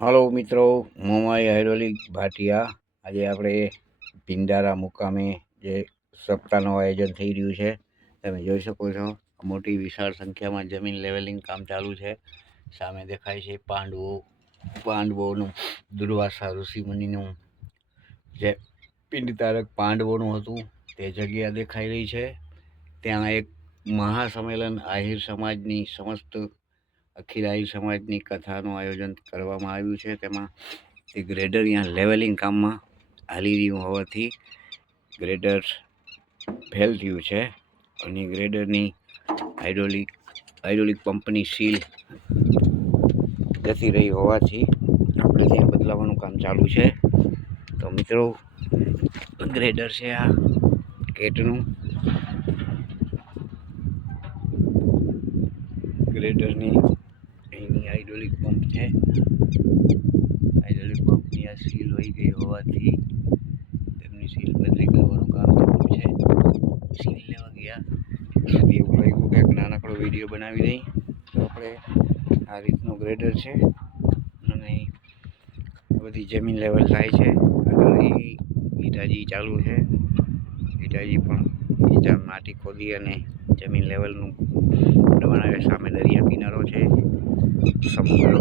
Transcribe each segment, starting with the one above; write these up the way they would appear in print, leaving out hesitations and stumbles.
હાલો મિત્રો, મોમાઈ હાઇડ્રોલિક ભાટિયા. આજે આપણે ભીંડારા મુકામે જે સપ્તાહનું આયોજન થઈ રહ્યું છે. તમે જોઈ શકો છો, મોટી વિશાળ સંખ્યામાં જમીન લેવલિંગ કામ ચાલુ છે. સામે દેખાય છે પાંડવોનું, દુર્વાસા ઋષિમુનિનું જે પિંડતારક પાંડવોનું હતું તે જગ્યા દેખાઈ રહી છે. ત્યાં એક મહાસંમેલન આહિર સમાજની અખિલ આહિર સમાજની કથાનું આયોજન કરવામાં આવ્યું છે. તેમાં તે ગ્રેડર અહીંયા લેવલિંગ કામમાં હાલી રહ્યું હોવાથી ગ્રેડર ફેલ થયું છે અને ગ્રેડરની હાઇડ્રોલિક પંપની સીલ ઘસી રહી હોવાથી આપણે ત્યાં બદલાવાનું કામ ચાલુ છે. તો મિત્રો, ગ્રેડર છે આ કેટનું. ગ્રેડરની અહીંની હાઇડ્રોલિક પંપ છે. હાઇડ્રોલિક પંપની આ સીલ વહી ગઈ હોવાથી તેમની સીલ બદલી કરવાનું કામ ચાલુ છે. સીલ લેવા ગયા ત્યાંથી એવું લાગ્યું કે એક નાનકડો વિડીયો બનાવી દઈ. તો આપણે આ રીતનું ગ્રેડર છે અને બધી જમીન લેવલ થાય છે. આગળ ઈટાજી ચાલુ છે. ઈટાજી પણ માટી ખોદી અને જમીન લેવલનું બનાવે. સામે દરિયા કિનારો છે, સમુદ્ર.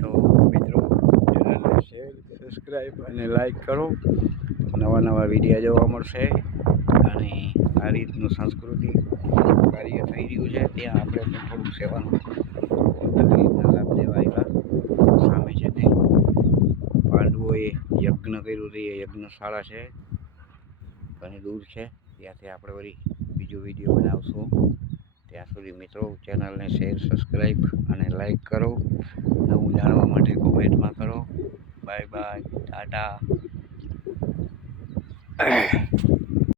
તો મિત્રો, ચેનલને શેર, સબસ્ક્રાઈબ અને લાઈક કરો. નવા વિડીયો જોવા મળશે અને આ રીતનું સાંસ્કૃતિક કાર્ય થઈ રહ્યું છે. ત્યાં આપણે પણ થોડુંક સેવાનું લાભ લેવા આવ્યા. સામે છે તે પાંડવોએ યજ્ઞ કર્યું હતું, એ યજ્ઞશાળા છે, ઘણી દૂર છે. ત્યાંથી આપણે વળી બીજો વિડીયો બનાવશું. ત્યાં સુધી મિત્રો, ચેનલને શેર, સબસ્ક્રાઈબ અને લાઈક કરો. નવું જાણવા માટે કોમેન્ટમાં કરો. Bye bye, Tata.